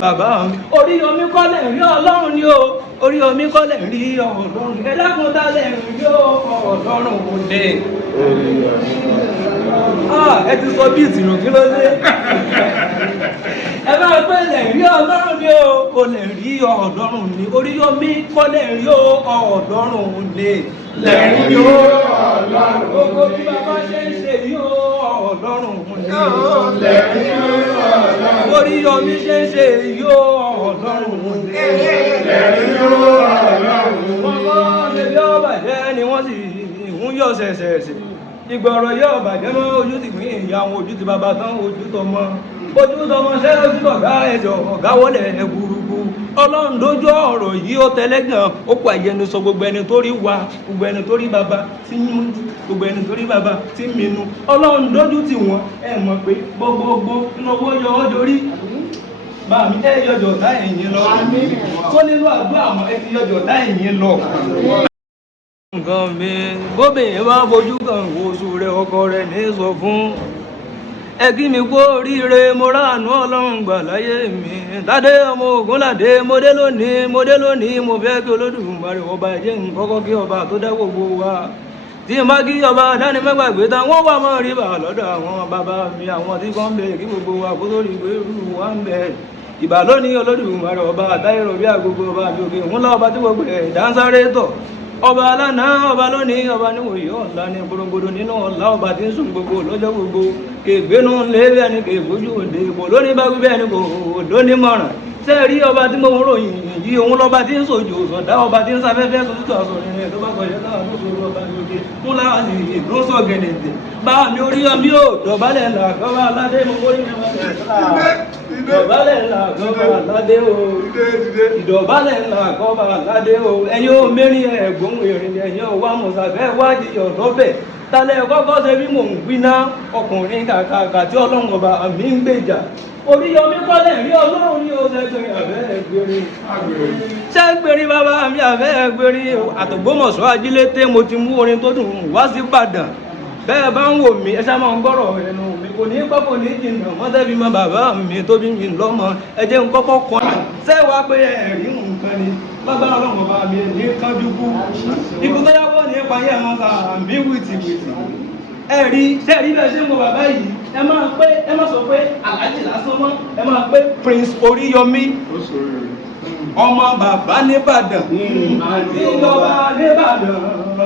Bàbá mi Oríyọmí kọ́lẹ̀ rí Ọlọ́run ni o, Oríyọmí kọ́lẹ̀ rí Ọlọ́run, ẹlẹ́kùn dálẹ̀ rí Ọlọ́run kò dé. Ẹ ti sọ bí ìtìrò kí ló dé? Ẹ bá pẹ́ lẹ̀ rí Ọlọ́run ni o, kò lè rí Ọlọ́run ni, Oríyọmí kọ́lẹ̀ rí Ọlọ́run ni. Lẹ́rí yóò Ọlọ́run ni. Gbogbo bí bàbá ṣe ń ṣe yóò Ọlọ́run ni. Lẹ́rí yóò Ọlọ́run ni. Oríyọmí ṣe ń ṣe yóò Ọlọ́run ni. Lẹ́rí yóò Ọlọ́run ni. Wọ́n kọ́ ṣe bí ọba jẹ́ ni wọ́n sì ń yọ̀ ṣẹ̀ṣẹ̀ṣẹ̀. Ìgbọ̀rọ̀ yóò bàjẹ́ mọ́ ojú ti pín ìyá wọn, ojú ti bàbá tán, ojú tọmọ. Ojú tọmọ ṣẹ́ ojú tọ̀gá ẹ̀jọ̀ ọ̀gá wọlé ẹ̀gbùrùgbù. Ọlọ́run dójú ọ̀rọ̀ yìí ó tẹ́lẹ̀ gan, ó kó àyẹnu sọ gbogbo ẹni tó rí wa, gbogbo ẹni tó rí bàbá tí ń mú, gbogbo ẹni tó rí bàbá tí ń minú. Ọlọ́run dójú tì wọ́n, ẹ mọ̀ pé gbogbogbò ìnáwó yọ ọ́ dorí. Bàbá mi ẹ yọjọ̀ tá ẹ̀yìn lọ. Tó nínú àdúrà àwọn ẹ ti yọjọ̀ tá ẹ̀yìn lọ. Nǹkan mi bóbìnrin bá fojú kan wo oṣù rẹ̀ ọkọ rẹ̀ ní sọ fún. Ẹ kí mi kú oríire mo ráàánú Ọlọ́run gbà láyé mi. Tádé ọmọ Ògúnládé mo dé lónìí mo fẹ́ kí Olódùmarè ọba jẹ́ nkọ́kọ́ kí ọba tó dá gbogbo wa. Tí n bá kí ọba dání mẹ́gbàgbé tán wọ́n wà mọ́ rí bà lọ́dọ̀ àwọn bàbá mi àwọn tí kò ń bẹ kí gbogbo wa kó tó rí pé rú wa ń bẹ. Ìbà lónìí Olódùmarè ọba àtàyèrò bí àgógó ọba mi òkè ńlá ọba tí gbogbo ẹ̀ dáńsáré tọ̀. Ọba alánà ọba lónìí ọba níwòye ọ̀la ní gbòrògbòrò nínú ọ̀la ọba tí ń sùn gbogbo lọ́jọ́ gbogbo kègbénú lé bẹ́ẹ̀ ni kègbójú òde kò lónìí bá wí bẹ́ẹ̀ ni kò lónìí mọ̀ràn sẹ́ẹ̀rí ọba tí mo ń ròyìn yìí òun lọ́ba tí ń sòjò sọ̀dá ọba tí ń sáfẹ́fẹ́ sọ́tútù àsọ̀rìn rẹ̀ tó bá kọjá náà ló sọ̀rọ̀ ọba lóde fún láàrín ìlú sọ gẹ̀dẹ̀dẹ̀ bá mi Oríyọmí ò dọ̀bálẹ̀ ńlá gọ́bà aládé mo kórè ìdọ̀bálẹ̀ ńlá gọ́bà aládé o ìdọ̀bálẹ̀ ńlá gọ́bà aládé o ẹ̀yin ò mẹ́rin ẹ̀gbọ́n ìrìn ẹ̀yin ò wá mọ̀sàfẹ́ wádìí ọ̀dọ́bẹ̀ tálẹ̀ kọ́kọ́ ṣe bí mò ń gbiná ọkùnrin kàkàkà tí Ọlọ́run ọba mi ń gbèjà Oríyọmí kọ́lẹ̀ rí Ọlọ́run ní oṣù ẹgbẹ̀rin àbẹ́ ẹgbẹ̀rin ṣẹ́gbẹ̀rin bàbá mi àbẹ́ ẹgbẹ̀rin àtògbómọ̀ṣọ́ ajílété mo ti mú orin tó dùn wá sí Ìbàdàn bẹ́ẹ̀ bá ń wò mí ẹ ṣá máa ń gbọ́rọ̀ ẹnu mi kò ní gbọ́ kò ní jìnnà mọ́tẹ́bí mọ́ bàbá mi tó bí mi lọ́mọ ẹ jẹ́ ń kọ́kọ́ kan ṣẹ́wàá pé ẹ̀rí nǹkan ni lágbára Ọlọ́run ọba mi ní kánjú kú ikú tó yáwó ní ipa yẹn mọ́ ta àmì wìtìwìtì ẹ̀rí sẹ́ẹ̀rí bẹ́ẹ̀ ṣe ń wo bàbá yìí ẹ má sọ pé Àlájì lásán mọ́ ẹ máa pé Prince Oríyọmí ọmọ bàbá nìbàdàn àti ìjọba nìbàdàn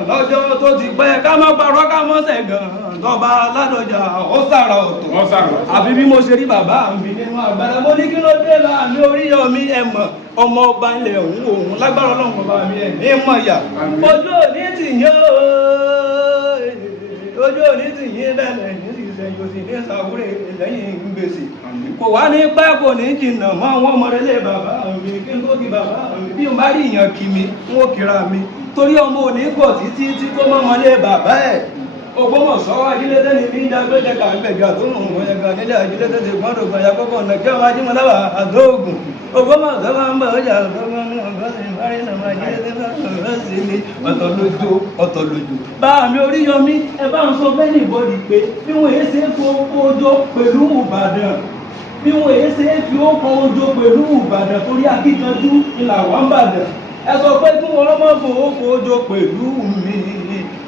lọ́jọ́ tó ti pẹ́ ká má parọ́ ká mọ́ sẹ̀gàn tọba Ládọjà ó sàrà ọ̀tọ̀ àbí bí mo ṣe rí bàbá mi nínú àgbàdà mo ní kí ló dé láàmì Oríyọmí ẹ̀mọ̀ ọmọ ọba ilẹ̀ òun lágbára Ọlọ́run ọba mi ẹ̀ ní mọ̀yà ojú òní ti yán ojú òní ti yín bẹ́ẹ̀ ní ìṣẹ̀yìn òsì ní ìṣàwúrẹ́ lẹ́yìn gbèsè kò wá ní pẹ́ kò ní jìnnà mọ́ àwọn ọmọdélé bàbá mi kí n tó kí bàbá mi bí n bá rí ìyàn kí mi n ó kíra mi torí ọmọ òní pọ̀ títí tí kó mọ́ ọmọlé bàbá ẹ̀ Ògbómọ̀ṣọ́ ajílété ni bí dágbéjẹ kà ń gbẹ̀gbẹ̀ tó nù wọ́n ẹ̀gbà nílé ajílété ti gbọ́dọ̀ gbàyà kọ́kọ́ ọ̀nà kí ọmọ ajímọ̀láwà àdóògùn Ògbómọ̀ṣọ́ máa ń bọ̀ ọjà ọ̀tọ̀ lójú bá mi Oríyọmí ẹ bá ń sọ bẹ́ẹ̀ ní ìbọ̀dì pé bí wọ́n èé ṣe é fi ojó pẹ̀lú Ìbàdàn bí wọ́n èé ṣe é fi ókan ojó pẹ̀lú Ìbàdàn torí akíkanjú ìlà wà ń bàdàn ẹ sọ pé kí wọ́n mọ̀ fò ókan ojó pẹ̀lú mi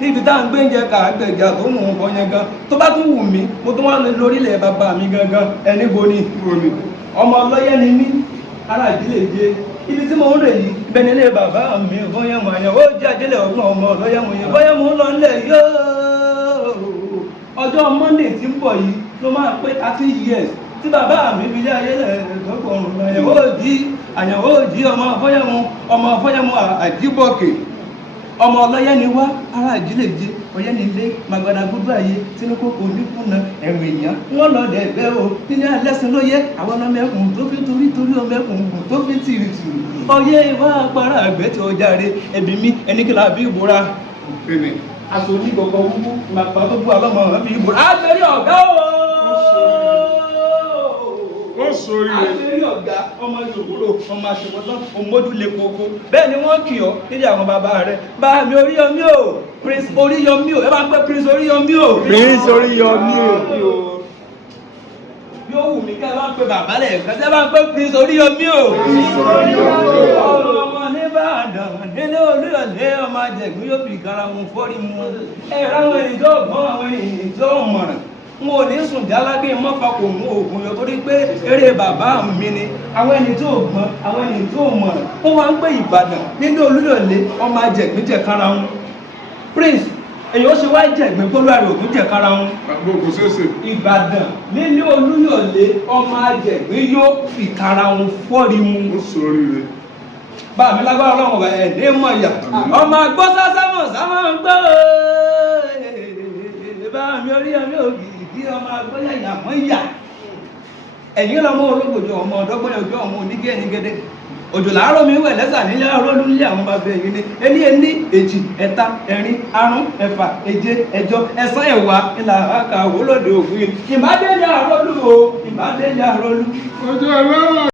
níbi tá à ń gbé oúnjẹ kà á gbẹ̀jà tó mú nǹkan yẹn gan tó bá tún wù mí mo tún wá lórílẹ̀ bàbá mi gangan ẹni bo ni ọmọ ọlọ́yẹ́ ni mí ara ìdílé jẹ ibi tí mo ń rè yìí ibẹ̀ nílé bàbá mi fọyẹ́mu àyàn ó jẹ́ àjẹlẹ̀ ọgbọ̀n ọmọ ọlọ́yẹ́mu yẹn fọyẹ́mu lọ nílẹ̀ yóò ọjọ́ Monday tí ń bọ̀ yìí ló máa pé 30 years tí bàbá mi fi lé ayé lẹ́ẹ̀dọ́gbọ̀n àyàn ó jí ọmọ fọyẹ́mu àjíbọ̀kè ọmọ ọlọ́yẹ́ ni wá ara ìdílé jẹ ọyẹ́ ni ilé màgbàdà gbogbo ayé sínú kókó oníkùnà ẹ̀rù èèyàn wọ́n lọ dẹ̀ bẹ́ o nílé alẹ́sìn ló yẹ àwọn ọmọ ẹkùn tó fi torí ọmọ ẹkùn tó fi tìrìtìrì ọyẹ́ ìwà àpárá àgbẹ̀ tí ọjà rẹ ẹbí mi ẹni kí la bí ìbúra aṣọ onígbọ̀gbọ̀ wúwú màpá tó bú alọ́mọ bí ìbúra àgbẹ̀rí ọ̀gá o ó sórí rẹ̀. àṣírí ọ̀gá ọmọ ìṣòwòrò ọmọ àṣewọ́tán òmójúlé koko bẹ́ẹ̀ ni wọ́n kì ọ́ nílé àwọn bàbá rẹ̀ bá mi Oríyọmí o Prince Oríyọmí o ẹ bá ń pẹ́ Prince Oríyọmí o. Prince Oríyọmí o. yóò wù mí kí ẹ bá ń pẹ́ bàbá rẹ̀ kí ẹ bá ń pẹ́ Prince Oríyọmí o. ọmọ nìbàdàn nílé Olúyọ̀lé ọmọ àjẹgún yóò fi ìkara mu fọ́rí mu ẹ ráwọn ènìyàn tó gbọ́n àwọn ènìyàn tó mọ̀ràn n ò ní sùn jálágé mọ́fà kò mú oògùn yọ torí pé eré bàbá mi ni àwọn ẹni tó gbọ́n àwọn ẹni tó mọ̀ràn wọ́n wá ń gbé Ìbàdàn nílé Olúyọ̀lé ọmọ àjẹgbín jẹ̀kára wọn Prince èyí ó ṣe wá jẹ̀gbín gbólúwa rẹ̀ ògùn jẹ̀kára wọn Gbogbo ṣeéṣe. Ìbàdàn nílé Olúyọ̀lé ọmọ àjẹgbín yóò fi ìkara wọn fọ́rí mu Ó sórí rẹ̀. bá mi lágbára Ọlọ́run ọba ẹ̀ ní mọ̀ ìyà ọmọ àgbọ̀ sásámọ̀ sámọ̀ ń gbọ́ bá mi Oríyọmí ògì bí ọmọ agbóyà ìyàmọ́ ìyà ẹ̀yìn lọ́mọ olóògbòjò ọmọ ọ̀dọ́gbọ́n ojú ọmọ onígé ẹni gẹ́dẹ́ òjò làárọ̀ mi wẹ̀ lẹ́sà nílé arọ́lú nílé àwọn bàbá ẹ̀yìn ni ení èjì ẹ̀ta ẹ̀rin àrún ẹ̀fà èje ẹ̀jọ ẹ̀sán ẹ̀wá ńlá àkàwọ́ lóde ògùn yìí ìbádẹ́lẹ̀ arọ́lú o ìbádẹ́lẹ̀ arọ́lú. Ojú ọlọ́run.